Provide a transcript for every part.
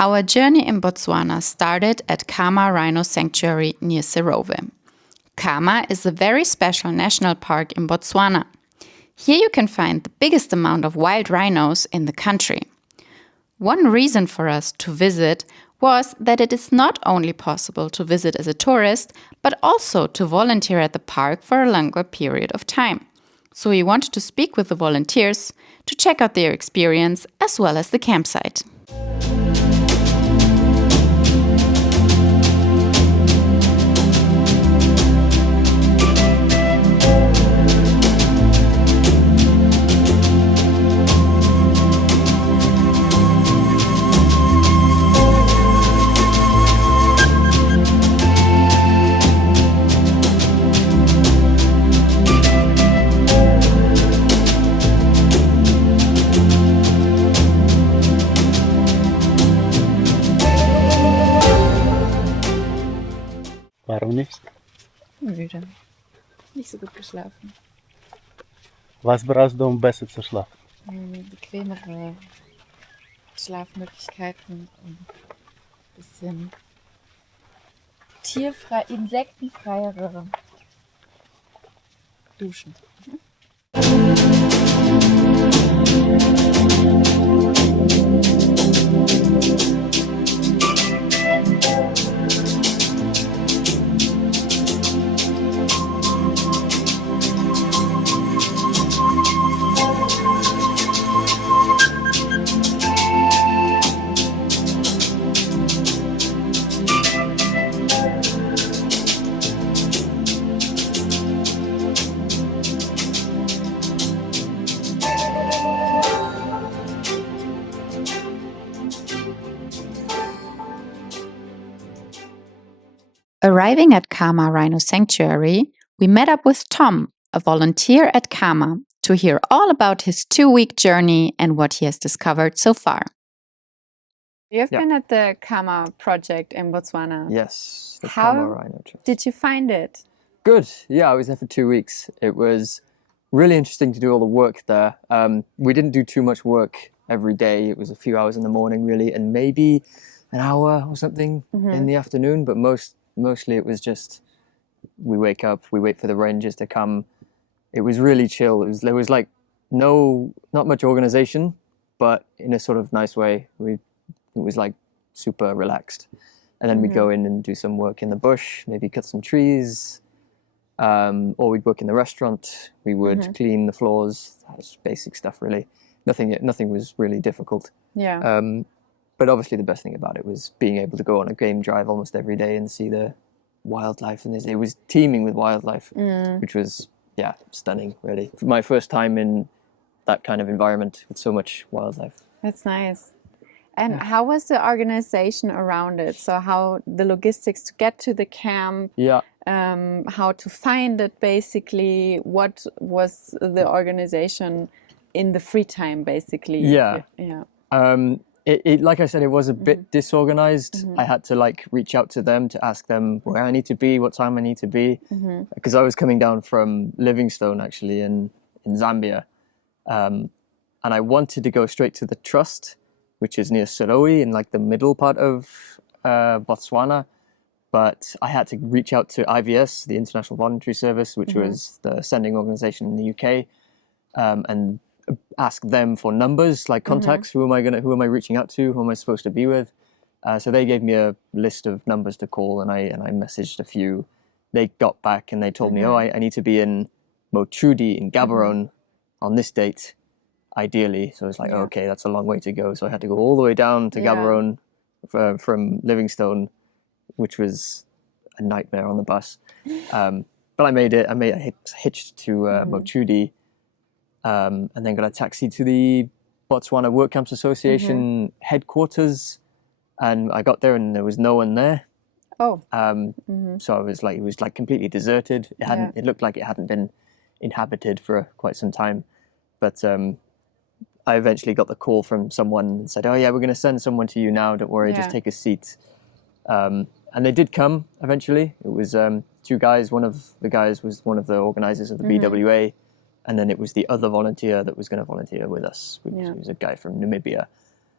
Our journey in Botswana started at Khama Rhino Sanctuary near Serowe. Khama is a very special national park in Botswana. Here you can find the biggest amount of wild rhinos in the country. One reason for us to visit was that it is not only possible to visit as a tourist, but also to volunteer at the park for a longer period of time. So we wanted to speak with the volunteers to check out their experience as well as the campsite. Warum nicht? Müde. Nicht so gut geschlafen. Was brauchst du, um besser zu schlafen? Bequemere Schlafmöglichkeiten und ein bisschen insektenfreiere Duschen. Arriving at Khama Rhino Sanctuary, we met up with Tom, a volunteer at Khama, to hear all about his 2-week journey and what he has discovered so far. You've been at the Khama project in Botswana. Yes, the How Khama Rhino trip. did you find it? Good. Yeah, I was there for 2 weeks. It was really interesting to do all the work there. We didn't do too much work every day. It was a few hours in the morning, really, and maybe an hour or something in the afternoon. But mostly it was just we wake up, we wait for the rangers to come. It was really chill. There was like not much organization, but in a sort of nice way. It was like super relaxed. And then we'd go in and do some work in the bush, maybe cut some trees, or we'd work in the restaurant. We would clean the floors. That was basic stuff, really. Nothing was really difficult. Yeah. But obviously the best thing about it was being able to go on a game drive almost every day and see the wildlife. And it was teeming with wildlife, which was, stunning, really. My first time in that kind of environment with so much wildlife. That's nice. And how was the organization around it? So how the logistics to get to the camp, how to find it basically, what was the organization in the free time basically? It like I said, it was a bit disorganized. I had to reach out to them to ask them where I need to be, what time I need to be, because I was coming down from Livingstone actually in Zambia, and I wanted to go straight to the trust, which is near Serowe in the middle part of Botswana, but I had to reach out to IVS, the International Voluntary Service, which was the sending organization in the UK, and ask them for numbers, contacts. Who am I reaching out to? Who am I supposed to be with? So they gave me a list of numbers to call, and I messaged a few. They got back and they told me, I need to be in Mochudi in Gaborone on this date, ideally. So I was like, okay, that's a long way to go. So I had to go all the way down to Gaborone from Livingstone, which was a nightmare on the bus. But I made it. I hitched to Mochudi. And then got a taxi to the Botswana Workcamps Association headquarters, and I got there and there was no one there. So I was it was completely deserted. It looked like it hadn't been inhabited for quite some time. But I eventually got the call from someone and said, "Oh yeah, we're going to send someone to you now. Don't worry, just take a seat." And they did come eventually. It was 2 guys. One of the guys was one of the organizers of the BWA. And then it was the other volunteer that was going to volunteer with us, which was a guy from Namibia.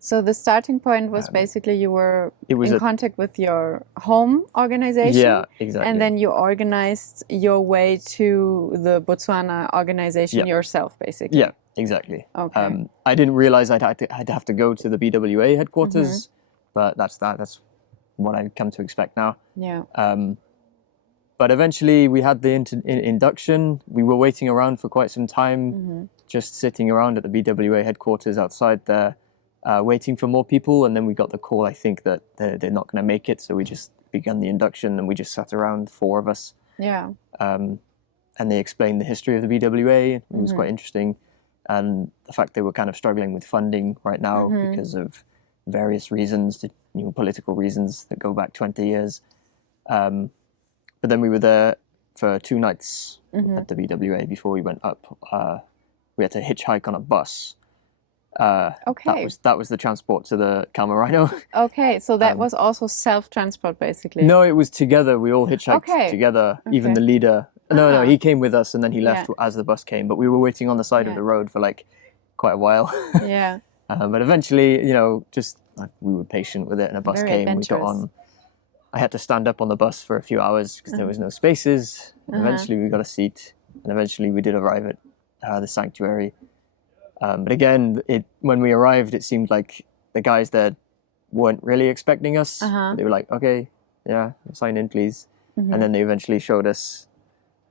So the starting point was basically you were it was in contact with your home organization. Yeah, exactly. And then you organized your way to the Botswana organization yourself, basically. Yeah, exactly. Okay. I didn't realize I'd have to go to the BWA headquarters, but that's what I've come to expect now. Yeah. But eventually we had the induction. We were waiting around for quite some time, just sitting around at the BWA headquarters outside there, waiting for more people. And then we got the call, I think, that they're not going to make it. So we just began the induction and we just sat around, 4 of us. Yeah. And they explained the history of the BWA. It was quite interesting. And the fact they were kind of struggling with funding right now because of various reasons, political reasons that go back 20 years. But then we were there for 2 nights at the BWA before we went up. We had to hitchhike on a bus. Okay. That was the transport to the Khama Rhino. Okay, so that was also self-transport, basically. No, it was together. We all hitchhiked together. Even the leader. No, he came with us and then he left as the bus came. But we were waiting on the side of the road for like quite a while. Yeah. But eventually, just we were patient with it, and a bus Very came. adventurous. We got on. I had to stand up on the bus for a few hours because there was no spaces. Eventually, we got a seat, and eventually, we did arrive at the sanctuary. But again, when we arrived, it seemed like the guys there weren't really expecting us. They were like, "Okay, yeah, sign in, please." And then they eventually showed us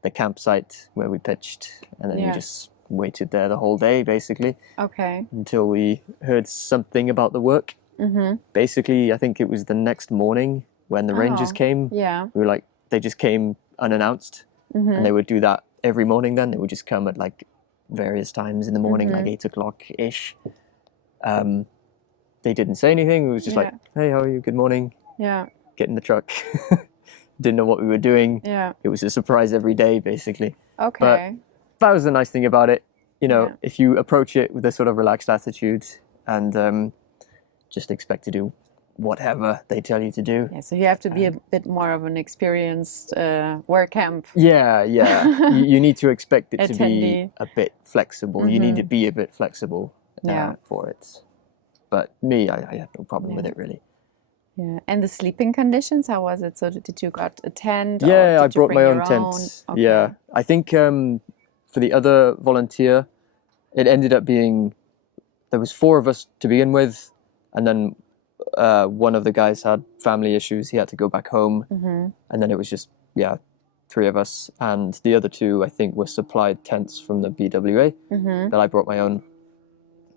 the campsite where we pitched, and then we just waited there the whole day, basically. Okay. Until we heard something about the work. Basically, I think it was the next morning when the rangers came. Yeah. We were like, they just came unannounced, and they would do that every morning. Then they would just come at like various times in the morning, like 8 o'clock ish. They didn't say anything. It was just like, "Hey, how are you? Good morning." Yeah. Get in the truck. Didn't know what we were doing. Yeah. It was a surprise every day, basically. Okay. But that was the nice thing about it. If you approach it with a sort of relaxed attitude and just expect to do whatever they tell you to do. Yeah, so you have to be a bit more of an experienced work camp. Yeah. You need to expect it to be Attendee. a bit flexible. You need to be a bit flexible for it. But me, I had no problem with it, really. Yeah, and the sleeping conditions, how was it? So did you got a tent? Yeah, or I did you brought bring my own your tent. Okay. Yeah, I think for the other volunteer, it ended up being, there was 4 of us to begin with, and then one of the guys had family issues. He had to go back home, and then it was just 3 of us, and the other 2 I think were supplied tents from the BWA. But I brought my own.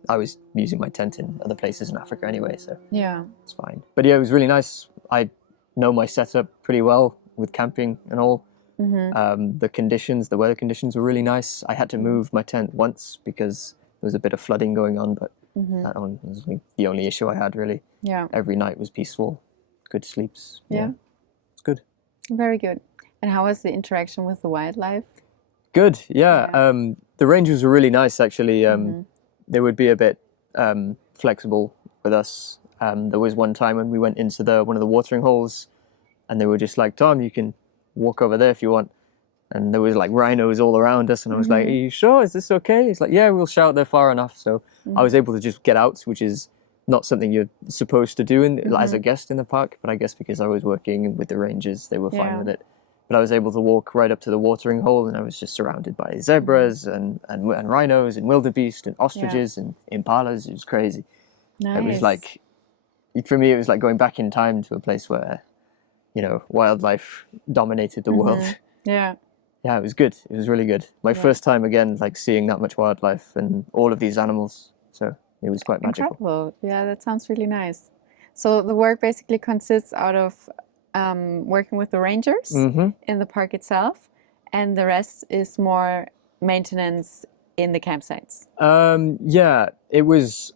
I was using my tent in other places in Africa anyway, so it's fine. But yeah, it was really nice. I know my setup pretty well with camping and all. The weather conditions were really nice. I had to move my tent once because there was a bit of flooding going on, but that one was the only issue I had, really. Yeah. Every night was peaceful, good sleeps. Yeah. It's good. Very good. And how was the interaction with the wildlife? Good, yeah. The rangers were really nice, actually. They would be a bit flexible with us. There was one time when we went into one of the watering holes, and they were just like, "Tom, you can walk over there if you want." And there was like rhinos all around us, and I was like, "Are you sure? Is this okay?" He's like, "Yeah, we'll shout there far enough." So I was able to just get out, which is not something you're supposed to do as a guest in the park. But I guess because I was working with the rangers, they were fine with it. But I was able to walk right up to the watering hole, and I was just surrounded by zebras and rhinos and wildebeest and ostriches and impalas. It was crazy. Nice. It was like, for me, it was like going back in time to a place where, wildlife dominated the world. Yeah. Yeah, it was good. It was really good. My first time again, like seeing that much wildlife and all of these animals. So it was quite magical. Incredible. Yeah, that sounds really nice. So the work basically consists out of working with the rangers in the park itself, and the rest is more maintenance in the campsites. Yeah, it was.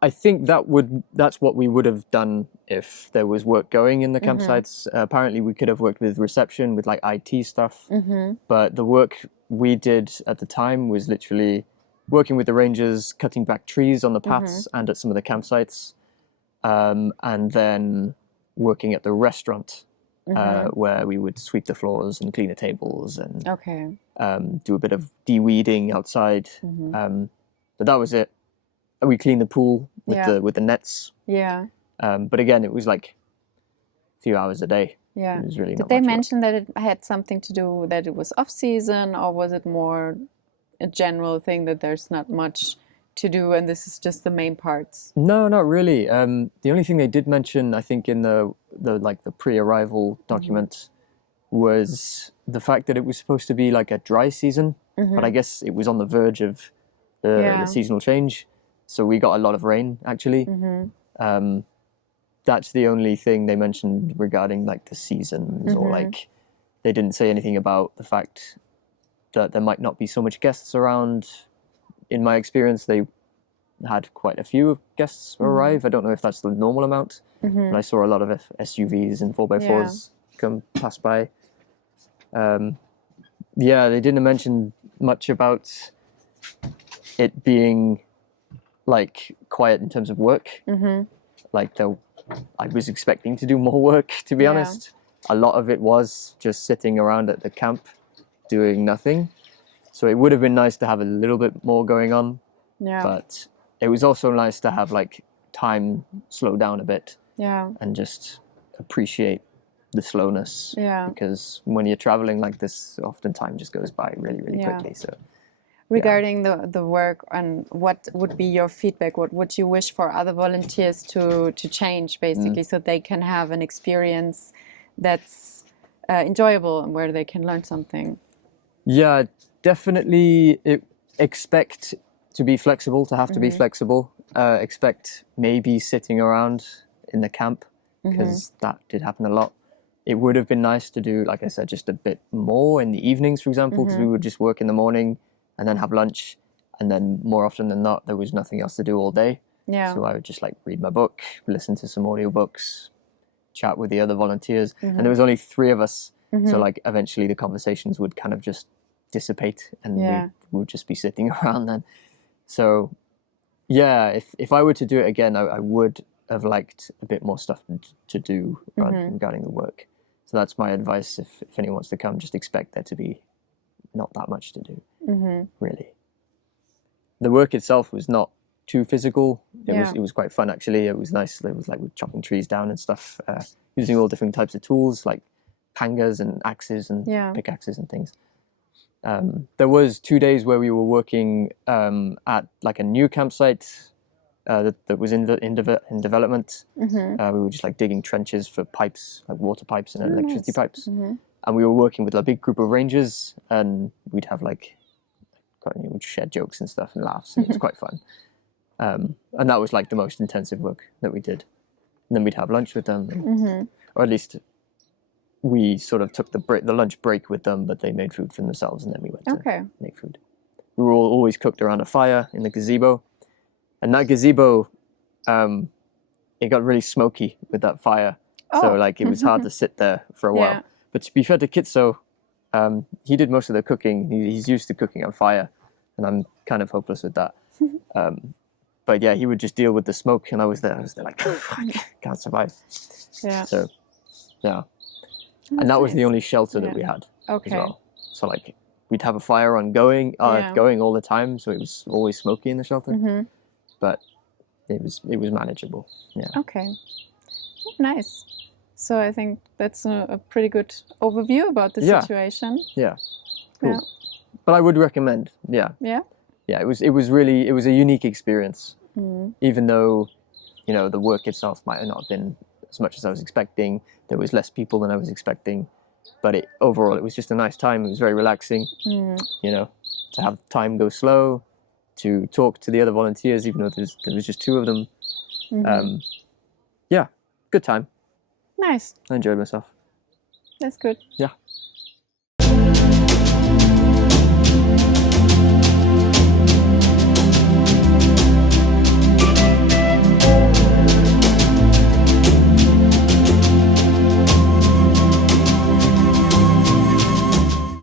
I think that's what we would have done if there was work going in the campsites. Apparently, we could have worked with reception, with like IT stuff. But the work we did at the time was literally working with the rangers, cutting back trees on the paths and at some of the campsites, and then working at the restaurant where we would sweep the floors and clean the tables and do a bit of de-weeding outside. But that was it. we cleaned the pool with Yeah. the nets. Yeah. But again, it was like a few hours a day. Yeah. It was really Did not they much work. mention that it had something to do that it was off season, or was it more a general thing that there's not much to do and this is just the main parts? No, not really. The only thing they did mention, I think, in the like the pre-arrival document was the fact that it was supposed to be like a dry season, but I guess it was on the verge of the seasonal change, so we got a lot of rain actually. That's the only thing they mentioned regarding like the seasons, or like they didn't say anything about the fact that there might not be so much guests around. In my experience, they had quite a few guests arrive. I don't know if that's the normal amount, but I saw a lot of SUVs and 4x4s come pass by. Yeah, they didn't mention much about it being like quiet in terms of work. Like I was expecting to do more work, to be honest. A lot of it was just sitting around at the camp doing nothing. So it would have been nice to have a little bit more going on. Yeah. But it was also nice to have like time slow down a bit Yeah. and just appreciate the slowness. Yeah. Because when you're traveling like this, often time just goes by really, really Yeah. quickly. So Regarding the work, and what would be your feedback? What would you wish for other volunteers to change, basically, so they can have an experience that's enjoyable and where they can learn something? yeah, definitely expect to be flexible, to have to be flexible. Expect maybe sitting around in the camp, because that did happen a lot. It would have been nice to do, like I said, just a bit more in the evenings, for example, because we would just work in the morning and then have lunch, and then more often than not, there was nothing else to do all day. Yeah. So I would just like read my book, listen to some audiobooks, chat with the other volunteers, and there was only 3 of us. So like eventually the conversations would kind of just dissipate, and we would just be sitting around then. So yeah, if I were to do it again, I would have liked a bit more stuff to do regarding the work. So that's my advice. If anyone wants to come, just expect there to be not that much to do, really. The work itself was not too physical. It was quite fun, actually. It was nice. It was like we're chopping trees down and stuff, using all different types of tools like pangas and axes and pickaxes and things. There was 2 days where we were working at like a new campsite that was in development. We were just like digging trenches for pipes, like water pipes and electricity pipes. And we were working with a big group of rangers, and we'd have like, we'd share jokes and stuff and laughs, and it was quite fun. And that was like the most intensive work that we did. And then we'd have lunch with them, or at least we sort of took the lunch break with them, but they made food for themselves, and then we went to make food. We were all always cooked around a fire in the gazebo, and that gazebo, it got really smoky with that fire. So like it was hard to sit there for a while. But to be fair to Kitso, he did most of the cooking. He's used to cooking on fire, and I'm kind of hopeless with that. But yeah, he would just deal with the smoke, and I was there like, I can't survive. Yeah. So yeah. And that was the only shelter that we had as well. So like we'd have a fire going all the time, so it was always smoky in the shelter. But it was manageable. Yeah. Okay. Nice. So I think that's a pretty good overview about the situation. Yeah. Cool. But I would recommend. Yeah. Yeah. Yeah. It was really a unique experience. Even though, the work itself might have not been as much as I was expecting. There was less people than I was expecting, but overall it was just a nice time. It was very relaxing, to have time go slow, to talk to the other volunteers, even though there was just 2 of them. Yeah, good time. Nice. I enjoyed myself. That's good. Yeah.